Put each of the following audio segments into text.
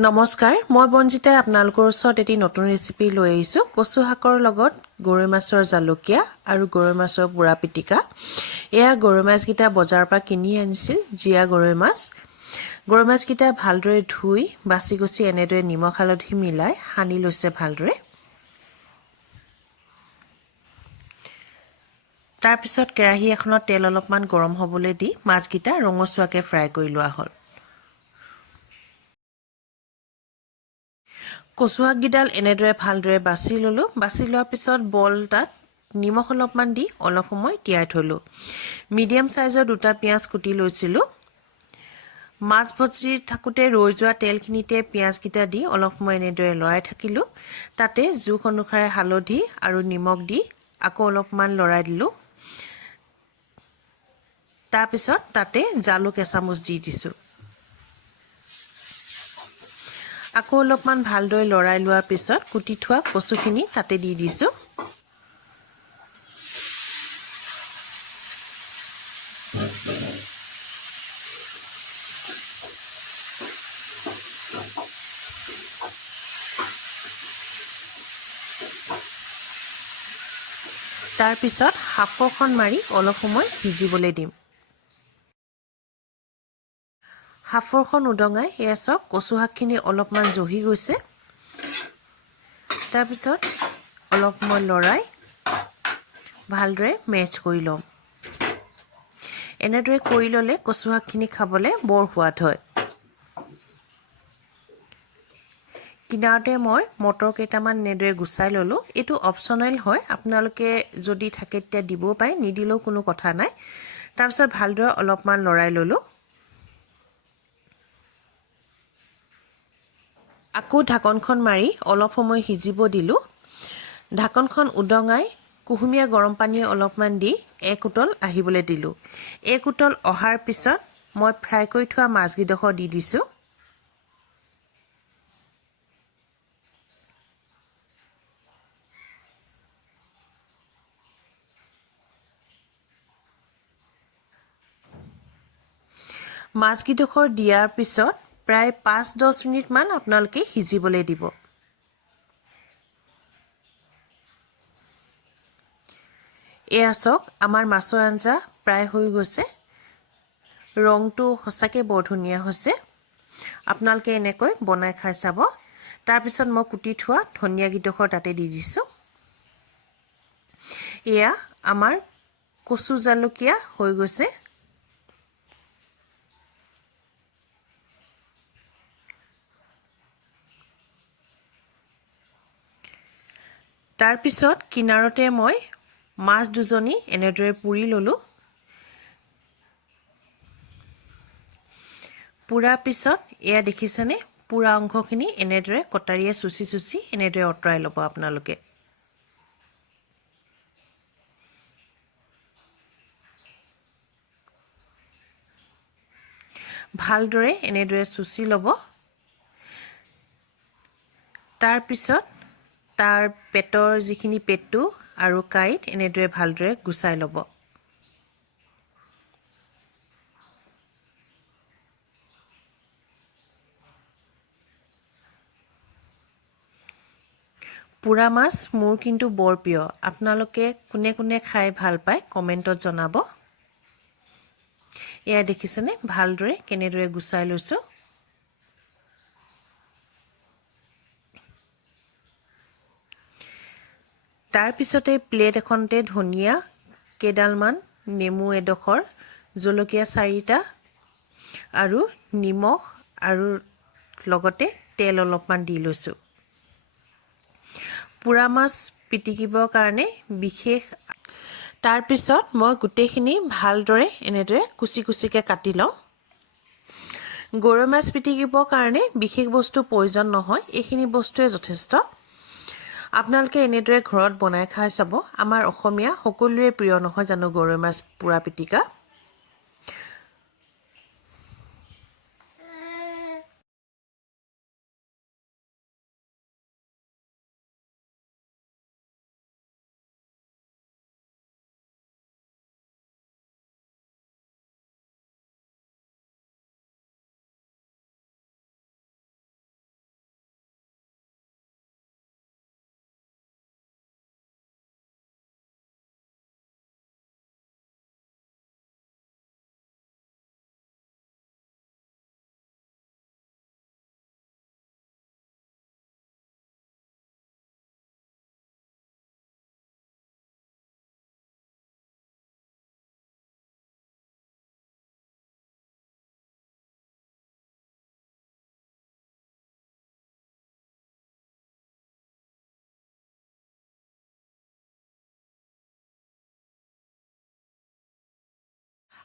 নমস্কাৰ মই বঞ্জিতাই আপোনালোকৰ ওচৰত এটি নতুন ৰেচিপি লৈ আহিছোঁ কচু শাকৰ লগত গৰৈ মাছৰ জালুকীয়া আৰু গৰৈ মাছৰ পোৰা পিটিকা এয়া গৰৈ মাছকেইটা বজাৰৰ পৰা কিনি আনিছিল জীয়া গৰৈ মাছকেইটা ভালদৰে ধুই বাছি কুচি এনেদৰে নিমখ হালধি মিলাই সানি লৈছে ভালদৰে তাৰপিছত কেৰাহী এখনত তেল অলপমান গৰম হ'বলৈ দি মাছকেইটা ৰঙচুৱাকৈ ফ্ৰাই কৰি লোৱা হ'ল কচু শাককেইডাল এনেদৰে ভালদৰে বাছি ল'লোঁ বাছি লোৱাৰ পিছত বল তাত নিমখ অলপমান দি অলপ সময় তিয়াই থলোঁ মিডিয়াম সাইজৰ দুটা পিঁয়াজ কুটি লৈছিলোঁ মাছ ভাজি থাকোঁতে ৰৈ যোৱা তেলখিনিতে পিঁয়াজকেইটা দি অলপ সময় এনেদৰে লৰাই থাকিলোঁ তাতে জোখ অনুসাৰে হালধি আৰু নিমখ দি আকৌ অলপমান লৰাই দিলোঁ তাৰপিছত তাতে জালুক এচামুচ দি দিছোঁ আকৌ অলপমান ভালদৰে লৰাই লোৱাৰ পিছত কুটি থোৱা কচুখিনি তাতে দি দিছোঁ তাৰপিছত সাফৰখন মাৰি অলপ সময় ভিজিবলৈ দিম সাফৰখন উদঙাই এয়া চাওক কচু শাকখিনি অলপমান জহি গৈছে তাৰপিছত অলপ সময় লৰাই ভালদৰে মেছ কৰি ল'ম এনেদৰে কৰি ল'লে কচু শাকখিনি খাবলৈ বৰ সোৱাদ হয় কিনাৰতে মই মটৰ কেইটামান এনেদৰে গুচাই ল'লোঁ এইটো অপশ্যনেল হয় আপোনালোকে যদি থাকে তেতিয়া দিবও পাৰে নিদিলেও কোনো কথা নাই তাৰপিছত ভালদৰে অলপমান লৰাই ল'লোঁ আকৌ ঢাকনখন মাৰি অলপ সময় সিজিব দিলোঁ ঢাকনখন উদঙাই কুহুমীয়া গৰম পানী অলপমান দি এক উতল আহিবলৈ দিলোঁ এক উতল অহাৰ পিছত মই ফ্ৰাই কৰি থোৱা মাছকেইডোখৰ দি দিছোঁ মাছকেইডোখৰ দিয়াৰ পিছত প্ৰায় 5-10 মিনিটমান আপোনালোকে সিজিবলৈ দিব এয়া চাওক আমাৰ মাছৰ আঞ্জা প্ৰায় হৈ গৈছে ৰংটো সঁচাকৈ বৰ ধুনীয়া হৈছে আপোনালোকে এনেকৈ বনাই খাই চাব তাৰপিছত মই কুটি থোৱা ধনিয়াকেইডোখৰ তাতে দি দিছোঁ এয়া আমাৰ কচু জালুকীয়া হৈ গৈছে তাৰপিছত কিনাৰতে মই মাছ দুজনী এনেদৰে পুৰি ল'লোঁ পুৰাৰ পিছত এয়া দেখিছেনে পুৰা অংশখিনি এনেদৰে কটাৰীয়ে চুচি এনেদৰে অঁতৰাই ল'ব আপোনালোকে ভালদৰে এনেদৰে চুচি ল'ব তাৰপিছত তাৰ পেটৰ যিখিনি পেটু আৰু কাঁইট এনেদৰে ভালদৰে গুচাই ল'ব পুৰা মাছ মোৰ কিন্তু বৰ প্ৰিয় আপোনালোকে কোনে কোনে খাই ভাল পায় কমেণ্টত জনাব এয়া দেখিছেনে ভালদৰে কেনেদৰে গুচাই লৈছোঁ তাৰপিছতে প্লেট এখনতে ধনিয়া কেইডালমান নেমু এডোখৰ জলকীয়া 4টা আৰু নিমখ আৰু লগতে তেল অলপমান দি লৈছোঁ পুৰা মাছ পিটিকিবৰ কাৰণে বিশেষ তাৰপিছত মই গোটেইখিনি ভালদৰে এনেদৰে কুচিকৈ কাটি লওঁ গৰৈ মাছ পিটিকিবৰ কাৰণে বিশেষ বস্তু প্ৰয়োজন নহয় এইখিনি বস্তুৱে যথেষ্ট আপোনালোকে এনেদৰে ঘৰত বনাই খাই চাব আমাৰ অসমীয়া সকলোৰে প্ৰিয় নহয় জানো গৰৈ মাছ পোৰা পিটিকা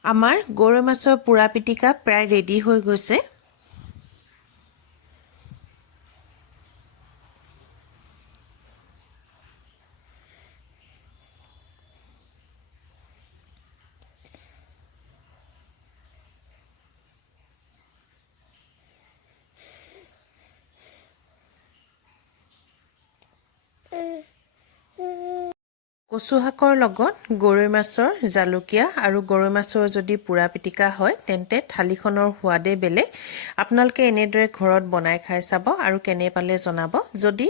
আমাৰ গৰৈ মাছৰ পোৰা পিটিকা প্ৰায় ৰেডি হৈ গৈছে। কচু শাকৰ লগত গৰৈ মাছৰ জালুকীয়া আৰু গৰৈ মাছৰ যদি পোৰা পিটিকা হয় তেন্তে থালিখনৰ সোৱাদেই বেলেগ। আপোনালোকে এনেদৰে ঘৰত বনাই খাই চাব আৰু কেনে পালে জনাব। যদি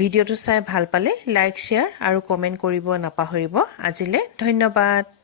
ভিডিঅ'টো চাই ভাল পালে লাইক শ্বেয়াৰ আৰু কমেণ্ট কৰিব নাপাহৰিব। আজিলৈ ধন্যবাদ।